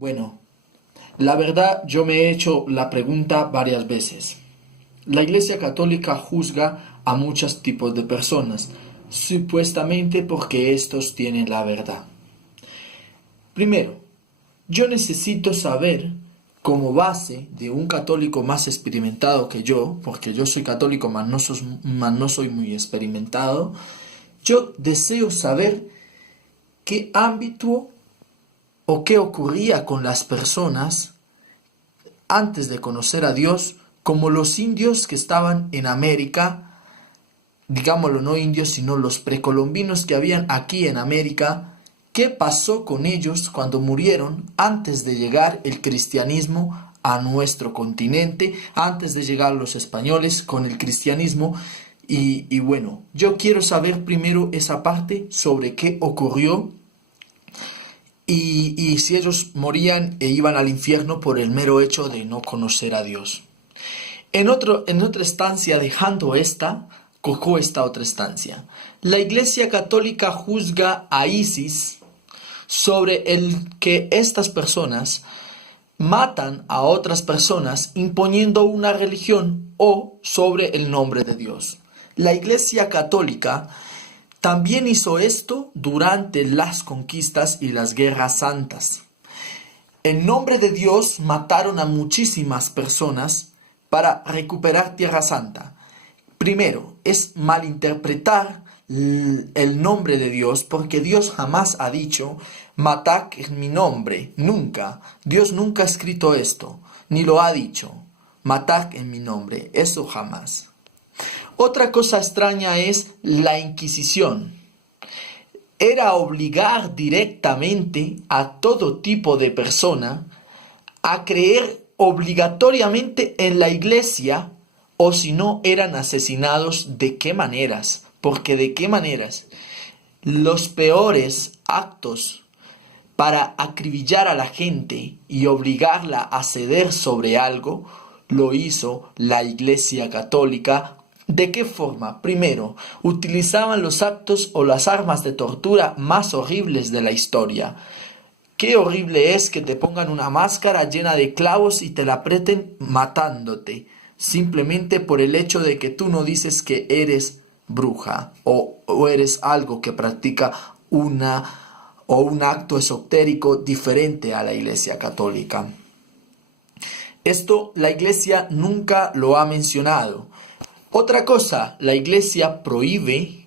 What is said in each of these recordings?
Bueno, la verdad yo me he hecho la pregunta varias veces. La Iglesia Católica juzga a muchos tipos de personas, supuestamente porque estos tienen la verdad. Primero, yo necesito saber, como base de un católico más experimentado que yo, porque yo soy católico, mas no soy muy experimentado, yo deseo saber qué ámbito o qué ocurría con las personas antes de conocer a Dios, como los indios que estaban en América, digámoslo no indios, sino los precolombinos que habían aquí en América. ¿Qué pasó con ellos cuando murieron antes de llegar el cristianismo a nuestro continente, antes de llegar los españoles con el cristianismo? Y bueno, yo quiero saber primero esa parte sobre qué ocurrió y si ellos morían e iban al infierno por el mero hecho de no conocer a Dios. En otra estancia, dejando esta, cojo esta otra estancia. La Iglesia Católica juzga a ISIS sobre el que estas personas matan a otras personas imponiendo una religión o sobre el nombre de Dios. La Iglesia Católica también hizo esto durante las conquistas y las guerras santas. En nombre de Dios mataron a muchísimas personas para recuperar Tierra Santa. Primero, es malinterpretar el nombre de Dios, porque Dios jamás ha dicho, matad en mi nombre, nunca. Dios nunca ha escrito esto, ni lo ha dicho, matad en mi nombre, eso jamás. Otra cosa extraña es la Inquisición. Era obligar directamente a todo tipo de persona a creer obligatoriamente en la iglesia, o si no eran asesinados. ¿De qué maneras? Porque de qué maneras los peores actos para acribillar a la gente y obligarla a ceder sobre algo lo hizo la Iglesia Católica. ¿De qué forma? Primero, utilizaban los actos o las armas de tortura más horribles de la historia. Qué horrible es que te pongan una máscara llena de clavos y te la aprieten matándote, simplemente por el hecho de que tú no dices que eres bruja o eres algo que practica un acto esotérico diferente a la Iglesia Católica. Esto la Iglesia nunca lo ha mencionado. Otra cosa, la Iglesia prohíbe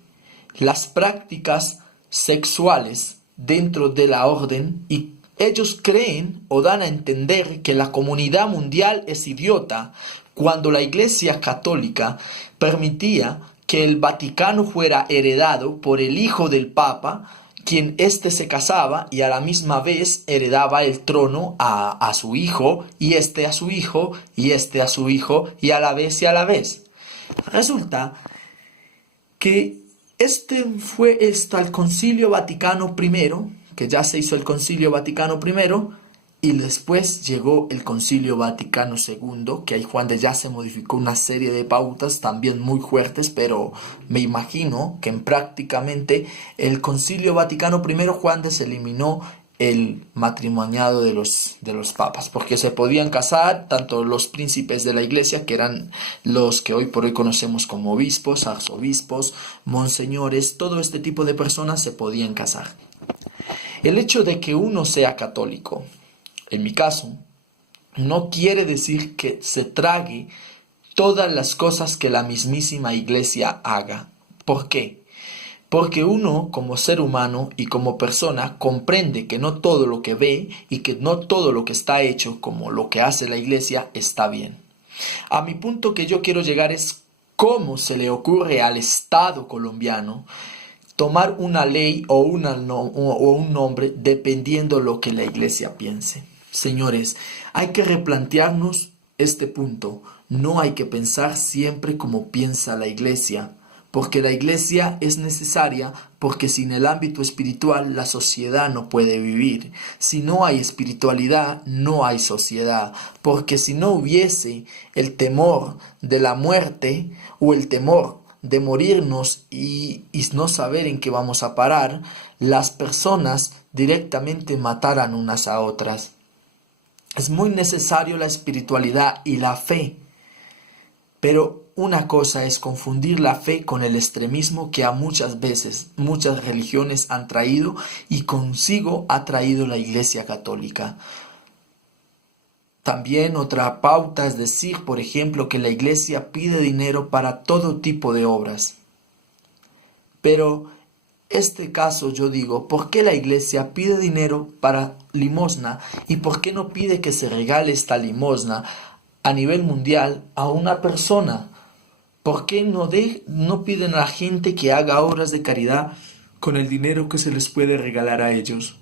las prácticas sexuales dentro de la orden y ellos creen o dan a entender que la comunidad mundial es idiota cuando la Iglesia Católica permitía que el Vaticano fuera heredado por el hijo del Papa, quien éste se casaba y a la misma vez heredaba el trono a su hijo, y este a su hijo, y este a su hijo, y a la vez y a la vez. Resulta que fue el Concilio Vaticano I, que ya se hizo el Concilio Vaticano I, y después llegó el Concilio Vaticano II, que ahí Juan de ya se modificó una serie de pautas también muy fuertes, pero me imagino que en prácticamente el Concilio Vaticano I Juan de se eliminó el matrimoniado de los papas, porque se podían casar tanto los príncipes de la iglesia, que eran los que hoy por hoy conocemos como obispos, arzobispos, monseñores, todo este tipo de personas se podían casar. El hecho de que uno sea católico, en mi caso, no quiere decir que se trague todas las cosas que la mismísima iglesia haga. ¿Por qué? Porque uno, como ser humano y como persona, comprende que no todo lo que ve y que no todo lo que está hecho, como lo que hace la iglesia, está bien. A mi punto que yo quiero llegar es cómo se le ocurre al Estado colombiano tomar una ley o un nombre dependiendo lo que la iglesia piense. Señores, hay que replantearnos este punto. No hay que pensar siempre como piensa la iglesia, porque la iglesia es necesaria, porque sin el ámbito espiritual la sociedad no puede vivir. Si no hay espiritualidad, no hay sociedad, porque si no hubiese el temor de la muerte o el temor de morirnos y no saber en qué vamos a parar, las personas directamente mataran unas a otras. Es muy necesario la espiritualidad y la fe, pero una cosa es confundir la fe con el extremismo que a muchas veces muchas religiones han traído y consigo ha traído la Iglesia Católica. También otra pauta es decir, por ejemplo, que la Iglesia pide dinero para todo tipo de obras. Pero este caso yo digo, ¿por qué la Iglesia pide dinero para limosna y por qué no pide que se regale esta limosna a nivel mundial a una persona? ¿Por qué no piden a la gente que haga obras de caridad con el dinero que se les puede regalar a ellos?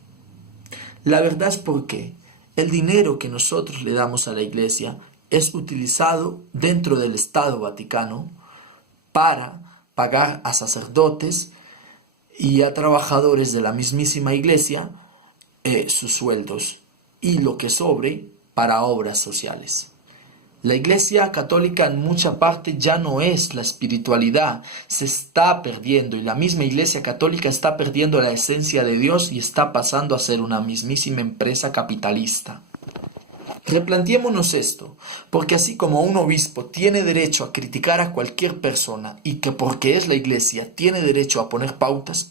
La verdad es porque el dinero que nosotros le damos a la Iglesia es utilizado dentro del Estado Vaticano para pagar a sacerdotes y a trabajadores de la mismísima Iglesia sus sueldos y lo que sobre para obras sociales. La Iglesia Católica en mucha parte ya no es la espiritualidad, se está perdiendo y la misma Iglesia Católica está perdiendo la esencia de Dios y está pasando a ser una mismísima empresa capitalista. Replanteémonos esto, porque así como un obispo tiene derecho a criticar a cualquier persona y que porque es la Iglesia tiene derecho a poner pautas,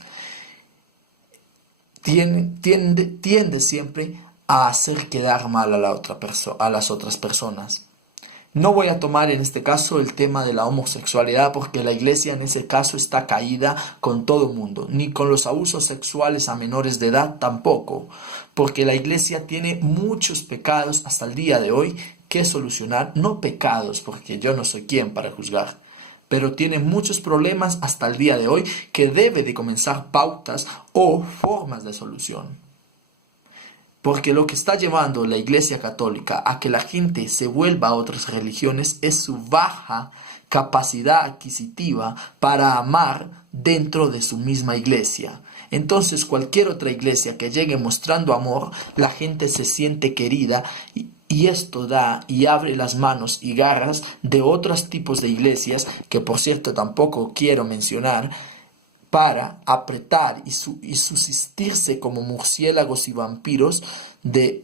tiende siempre a hacer quedar mal a las otras personas. No voy a tomar en este caso el tema de la homosexualidad porque la Iglesia en ese caso está caída con todo el mundo, ni con los abusos sexuales a menores de edad tampoco, porque la Iglesia tiene muchos pecados hasta el día de hoy que solucionar, no pecados porque yo no soy quien para juzgar, pero tiene muchos problemas hasta el día de hoy que debe de comenzar pautas o formas de solución. Porque lo que está llevando la Iglesia Católica a que la gente se vuelva a otras religiones es su baja capacidad adquisitiva para amar dentro de su misma iglesia. Entonces cualquier otra iglesia que llegue mostrando amor, la gente se siente querida y esto da y abre las manos y garras de otros tipos de iglesias que por cierto tampoco quiero mencionar, para apretar y subsistirse como murciélagos y vampiros de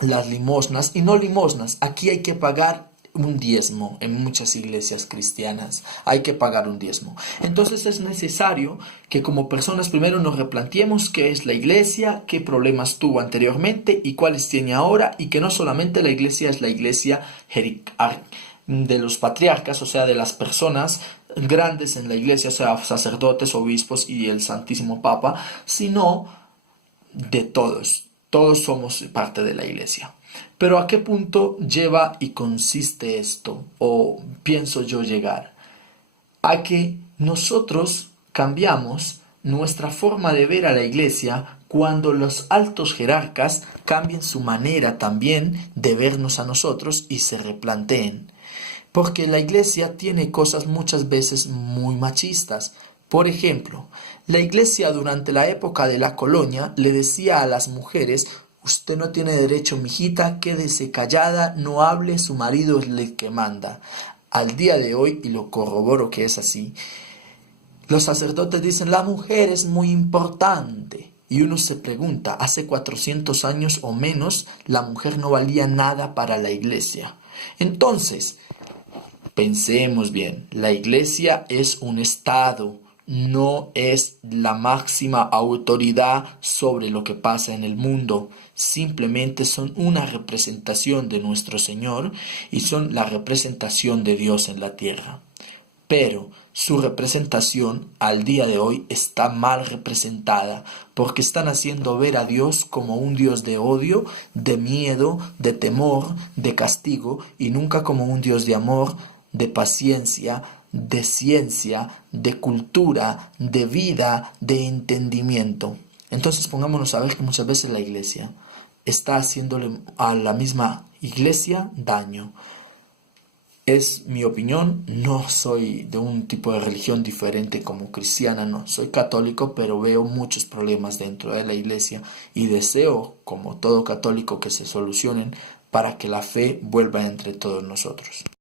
las limosnas. Y no limosnas, aquí hay que pagar un diezmo en muchas iglesias cristianas. Hay que pagar un diezmo. Entonces es necesario que como personas primero nos replanteemos qué es la iglesia, qué problemas tuvo anteriormente y cuáles tiene ahora. Y que no solamente la iglesia es la iglesia de los patriarcas, o sea, de las personas grandes en la iglesia, o sea, sacerdotes, obispos y el Santísimo Papa, sino de todos. Todos somos parte de la iglesia. Pero ¿a qué punto lleva y consiste esto? O pienso yo llegar a que nosotros cambiamos nuestra forma de ver a la iglesia cuando los altos jerarcas cambien su manera también de vernos a nosotros y se replanteen. Porque la iglesia tiene cosas muchas veces muy machistas. Por ejemplo, la iglesia durante la época de la colonia le decía a las mujeres: usted no tiene derecho, mijita, quédese callada, no hable, su marido es el que manda. Al día de hoy, y lo corroboro que es así, los sacerdotes dicen: la mujer es muy importante. Y uno se pregunta, hace 400 años o menos, la mujer no valía nada para la iglesia. Entonces, pensemos bien, la iglesia es un estado, no es la máxima autoridad sobre lo que pasa en el mundo. Simplemente son una representación de nuestro Señor y son la representación de Dios en la tierra. Pero su representación al día de hoy está mal representada porque están haciendo ver a Dios como un Dios de odio, de miedo, de temor, de castigo y nunca como un Dios de amor, de paciencia, de ciencia, de cultura, de vida, de entendimiento. Entonces pongámonos a ver que muchas veces la iglesia está haciéndole a la misma iglesia daño. Es mi opinión, no soy de un tipo de religión diferente como cristiana, no, soy católico, pero veo muchos problemas dentro de la iglesia y deseo, como todo católico, que se solucionen para que la fe vuelva entre todos nosotros.